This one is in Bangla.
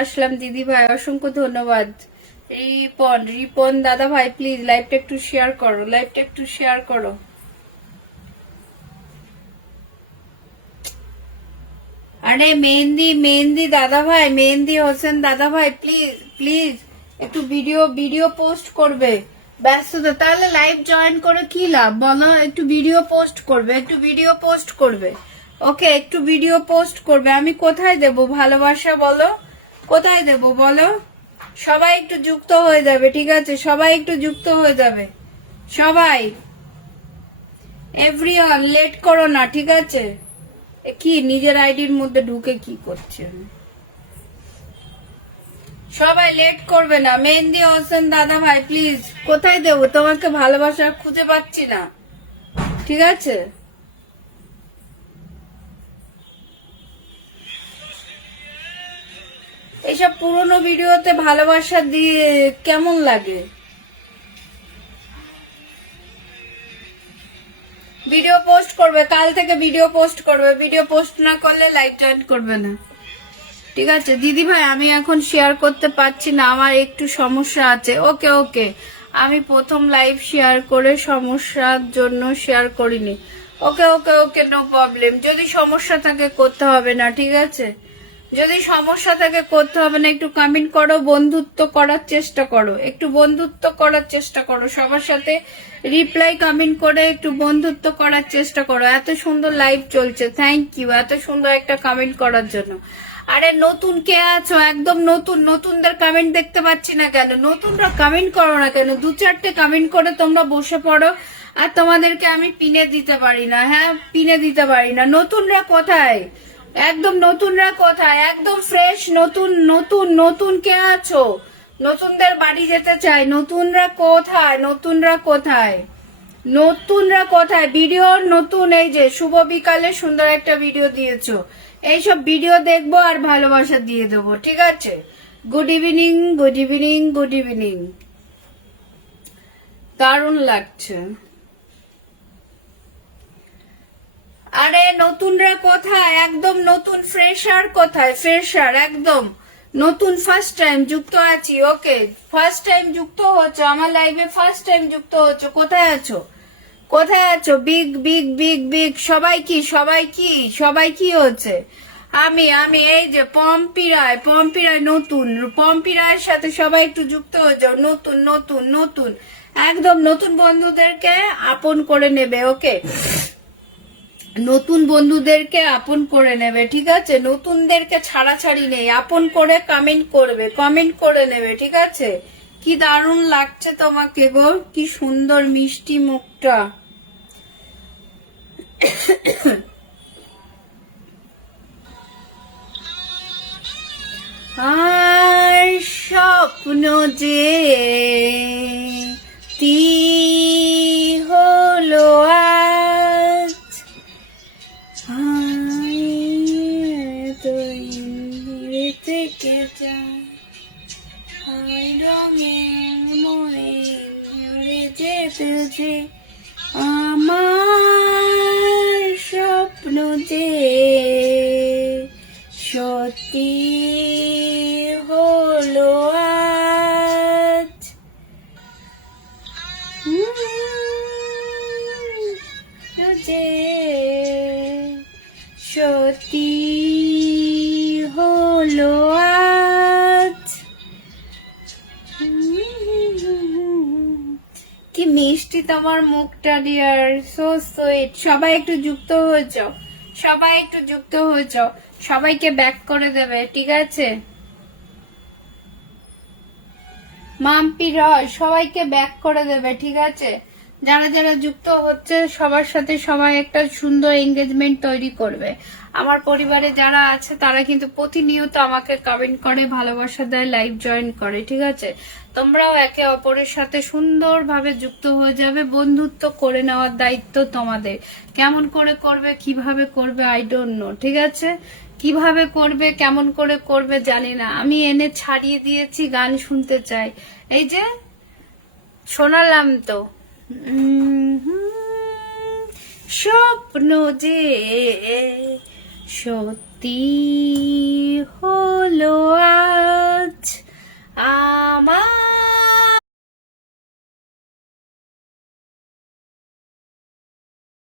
আসলাম দিদি ভাই, অসংখ্য ধন্যবাদ। রিপন রিপন দাদা ভাই প্লিজ লাইভটা একটু শেয়ার করো, লাইভটা একটু শেয়ার করো। আরে মেহেন্দি মেহেন্দি দাদা ভাই, মেহেন্দি হোসেন দাদা ভাই প্লিজ প্লিজ একটু ভিডিও ভিডিও পোস্ট করবে। ব্যস্ততা তাহলে লাইভ জয়েন করে কি লাভ বলো? একটু ভিডিও পোস্ট করবে, একটু ভিডিও পোস্ট করবে। ওকে, একটু ভিডিও পোস্ট করবে। আমি কোথায় দেব ভালোবাসা বলো? কোথায় দেব বলো? সবাই একটু যুক্ত হয়ে যাবে, ঠিক আছে? সবাই একটু যুক্ত হয়ে যাবে, সবাই। এভরিওয়ান লেট করো না, ঠিক আছে? কি নিজের আইডির মধ্যে ঢুকে কি করছে? সবাই লেট করবে না। মেহেন্দি হোসেন দাদা ভাই প্লিজ, কোথায় দেবো তোমাকে ভালোবাসা? খুঁজে পাচ্ছি না, ঠিক আছে? এইসব পুরনো ভিডিওতে ভালোবাসা দিয়ে কেমন লাগে? ভিডিও পোস্ট করবে, কাল থেকে ভিডিও পোস্ট করবে। ভিডিও পোস্ট না করলে লাইভ জয়েন করবে না, ঠিক আছে? দিদি ভাই আমি এখন শেয়ার করতে পারছি না, আমার একটু সমস্যা আছে। ওকে ওকে, আমি প্রথম লাইভ শেয়ার করে সমস্যার জন্য শেয়ার করিনি। ওকে ওকে ওকে, নো প্রবলেম। যদি সমস্যা থাকে করতে হবে না, ঠিক আছে? যদি সমস্যা থাকে করতে হবে না। একটু কমেন্ট করো, বন্ধুত্ব করার চেষ্টা করো, একটু বন্ধুত্ব করার চেষ্টা করো সবার সাথে। রিপ্লাই কমেন্ট করে একটু বন্ধুত্ব করার চেষ্টা করো। এত সুন্দর লাইভ চলছে, থ্যাংক ইউ এত সুন্দর একটা কমেন্ট করার জন্য। আরে নতুন কে আছো? একদম নতুন, নতুনদের কমেন্ট দেখতে পাচ্ছি না কেন? নতুনরা কমেন্ট করো না কেন? দু চারটে কমেন্ট করে তোমরা বসে পড়ো, আর তোমাদেরকে আমি পিনে দিতে পারি না। হ্যাঁ, পিনে দিতে পারি না। নতুনরা কোথায়? একদম নতুনরা কোথায়? একদম ফ্রেশ নতুন নতুন নতুন কে আছো? নতুনদের বাড়ি যেতে চাই। নতুনরা কোথায়? নতুনরা কোথায়? নতুনরা কোথায়? ভিডিও নতুন, এই যে শুভ বিকালে সুন্দর একটা ভিডিও দিয়েছো। এইসব ভিডিও দেখবো আর ভালোবাসা দিয়ে দেবো, ঠিক আছে? Good evening, good evening, good evening. দারুণ লাগছে। আরে নতুনরা কোথায়? একদম নতুন ফ্রেশার কোথায়? ফ্রেশার একদম নতুন, ফার্স্ট টাইম যুক্ত আছি। ওকে, ফার্স্ট টাইম যুক্ত হচ্ছে আমার লাইভে, ফার্স্ট টাইম যুক্ত হচ্ছে। কোথায় আছো? কোথায় আছো? বিগ বিগ বিগ বিগ সবাই কি? সবাই কি? সবাই কি হচ্ছে? আমি আমি এই যে পম্পি রায়, পম্পি রায় নতুন, পম্পি রায়ের সাথে সবাই একটু যুক্ত হয়ে যাও। নতুন নতুন নতুন, একদম নতুন বন্ধুদেরকে আপন করে নেবে। ওকে, নতুন বন্ধুদেরকে আপন করে নেবে, ঠিক আছে? নতুনদেরকে ছাড়াছাড়ি নেই, আপন করে কমেন্ট করবে, কমেন্ট করে নেবে, ঠিক আছে? কি দারুণ লাগছে তোমাকে গো, কি সুন্দর মিষ্টি মুখটা। আর স্বপ্ন যে তি হলো আজ, থেকে যায় রঙে মনে যেতেছে আমার স্বপ্ন যে সত্যি হলো আজ। যে সত্যি হলো আজ। কি মিষ্টি তোমার মুখটা ডিয়ার, সো সুইট। সবাই একটু যুক্ত হয়ে যাও, সবাই একটু যুক্ত হয়ে যাও। সবাইকে ব্যাক করে দেবে, ঠিক আছে? মাম্পি রয় সবাইকে ব্যাক করে দেবে, ঠিক আছে? যারা যারা যুক্ত হচ্ছে সবার সাথে সবাই একটা সুন্দর এঙ্গেজমেন্ট তৈরি করবে। আমার পরিবারে যারা আছে তারা কিন্তু প্রতিনিয়ত আমাকে কমেন্ট করে, ভালোবাসা দেয়, লাইভ জয়েন করে, ঠিক আছে? তোমরাও একে অপরের সাথে সুন্দরভাবে যুক্ত হয়ে যাবে। বন্ধুত্ব করে নেওয়ার দায়িত্ব তোমাদের। কেমন করে করবে, কিভাবে করবে, আই ডোন্ট নো, ঠিক আছে? কিভাবে করবে, কেমন করে করবে জানি না। আমি এনে ছাড়িয়ে দিয়েছি, গান শুনতে চাই। এই যে শোনালাম তো, স্বপ্ন যে সত্যি সত্যি হলো আজ আমার